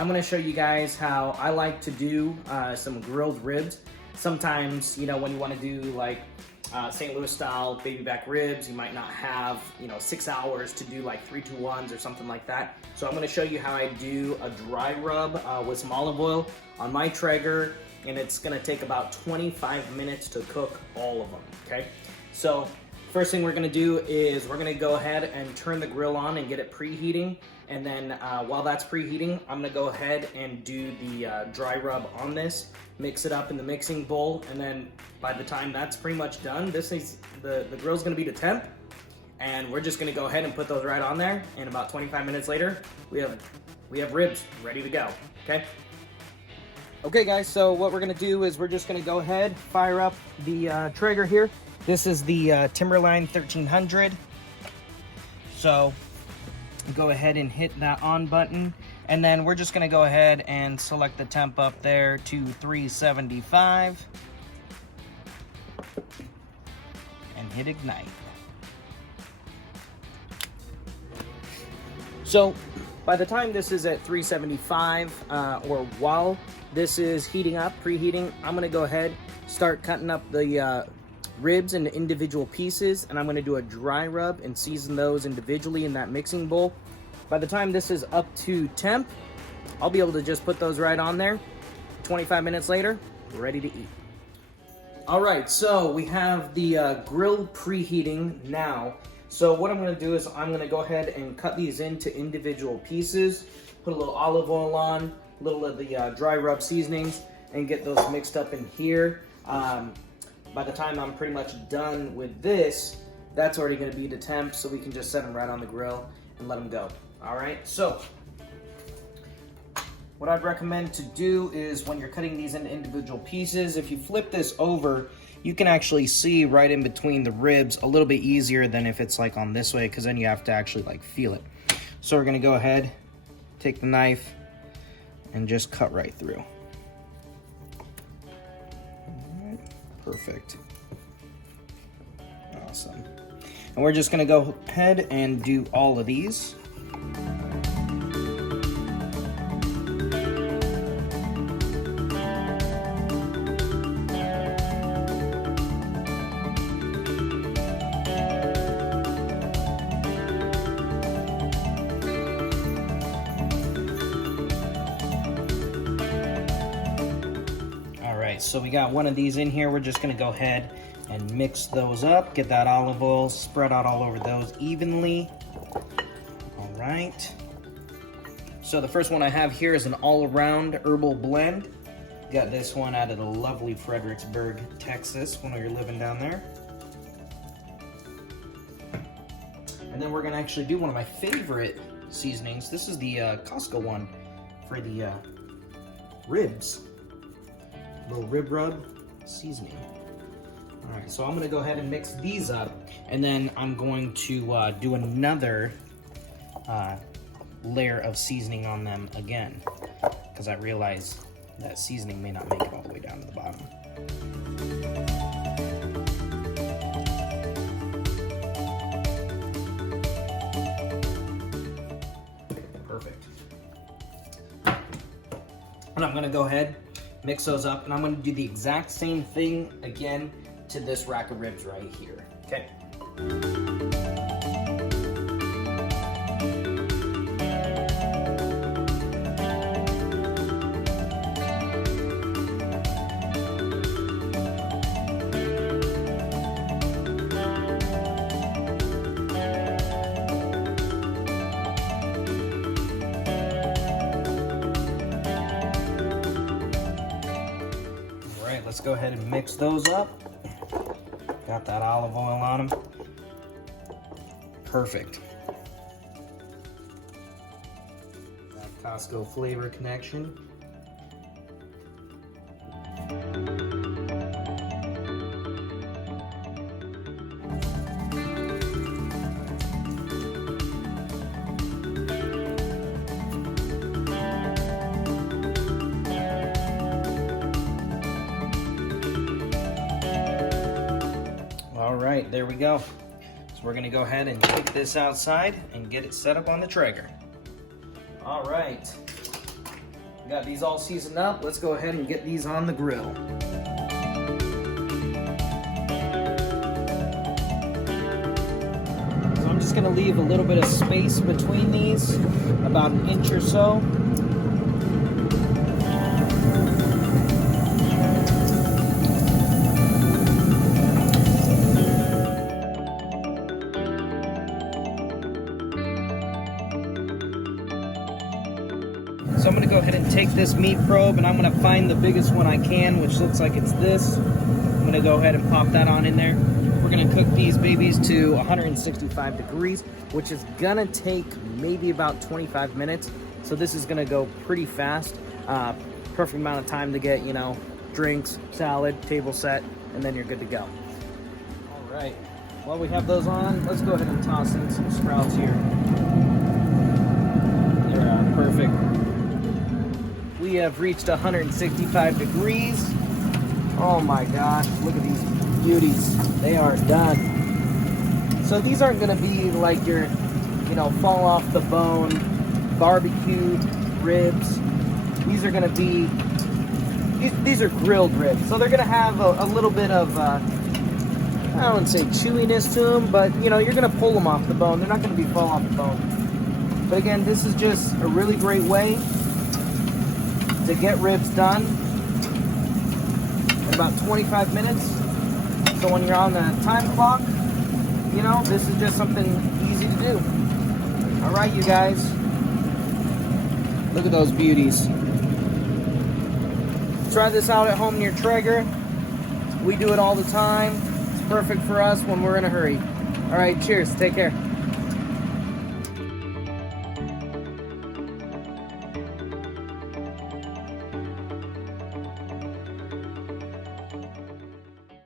I'm gonna show you guys how I like to do some grilled ribs. Sometimes, you know, when you wanna do like St. Louis style baby back ribs, you might not have, you know, 6 hours to do like 3-2-1s or something like that. So I'm gonna show you how I do a dry rub with some olive oil on my Traeger, and it's gonna take about 25 minutes to cook all of them, okay? So first thing we're gonna do is we're gonna go ahead and turn the grill on and get it preheating. And then while that's preheating, I'm gonna go ahead and do the dry rub on this, mix it up in the mixing bowl, and then by the time that's pretty much done, the grill's gonna be to temp, and we're just gonna go ahead and put those right on there, and about 25 minutes later, we have ribs ready to go, okay? Okay guys, so what we're gonna do is we're just gonna go ahead, fire up the Traeger here. This is the Timberline 1300. So go ahead and hit that on button, and then we're just gonna go ahead and select the temp up there to 375 and hit ignite. So by the time this is at 375 or while this is heating up, preheating, I'm gonna go ahead, start cutting up the ribs into individual pieces, and I'm gonna do a dry rub and season those individually in that mixing bowl. By the time this is up to temp, I'll be able to just put those right on there. 25 minutes later, we're ready to eat. All right, so we have the grill preheating now. So what I'm gonna do is I'm gonna go ahead and cut these into individual pieces, put a little olive oil on, a little of the dry rub seasonings, and get those mixed up in here. By the time I'm pretty much done with this, that's already gonna be to temp, so we can just set them right on the grill and let them go. All right, so what I'd recommend to do is when you're cutting these into individual pieces, if you flip this over, you can actually see right in between the ribs a little bit easier than if it's like on this way, because then you have to actually like feel it. So we're gonna go ahead, take the knife, and just cut right through. Perfect. Awesome. And we're just gonna go ahead and do all of these. So we got one of these in here. We're just gonna go ahead and mix those up, get that olive oil spread out all over those evenly. All right. So the first one I have here is an all-around herbal blend. Got this one out of the lovely Fredericksburg, Texas, when we were living down there. And then we're gonna actually do one of my favorite seasonings. This is the Costco one for the ribs. Little rib rub seasoning. All right, so I'm gonna go ahead and mix these up, and then I'm going to do another layer of seasoning on them again, because I realize that seasoning may not make it all the way down to the bottom. Perfect. And I'm gonna go ahead, mix those up, and I'm gonna do the exact same thing again to this rack of ribs right here, okay? Let's go ahead and mix those up. Got that olive oil on them. Perfect. That Costco flavor connection. All right, there we go. So we're gonna go ahead and take this outside and get it set up on the Traeger. All right, Got these all seasoned up. Let's go ahead and get these on the grill. So I'm just gonna leave a little bit of space between these, about an inch or so. So I'm gonna go ahead and take this meat probe and I'm gonna find the biggest one I can, which looks like it's this. I'm gonna go ahead and pop that on in there. We're gonna cook these babies to 165 degrees, which is gonna take maybe about 25 minutes. So this is gonna go pretty fast. Perfect amount of time to get, you know, drinks, salad, table set, and then you're good to go. All right, while we have those on, let's go ahead and toss in some sprouts here. They're perfect. We have reached 165 degrees. Oh my gosh, look at these beauties. They are done. So these aren't gonna be like your, you know, fall off the bone, barbecued ribs. These are gonna be, these are grilled ribs. So they're gonna have a little bit of, I don't say chewiness to them, but you know, you're gonna pull them off the bone. They're not gonna be fall off the bone. But again, this is just a really great way to get ribs done in about 25 minutes. So when you're on the time clock, you know, this is just something easy to do. All right, you guys, look at those beauties. Try this out at home in your Traeger. We do it all the time. It's perfect for us when we're in a hurry. All right, cheers, take care.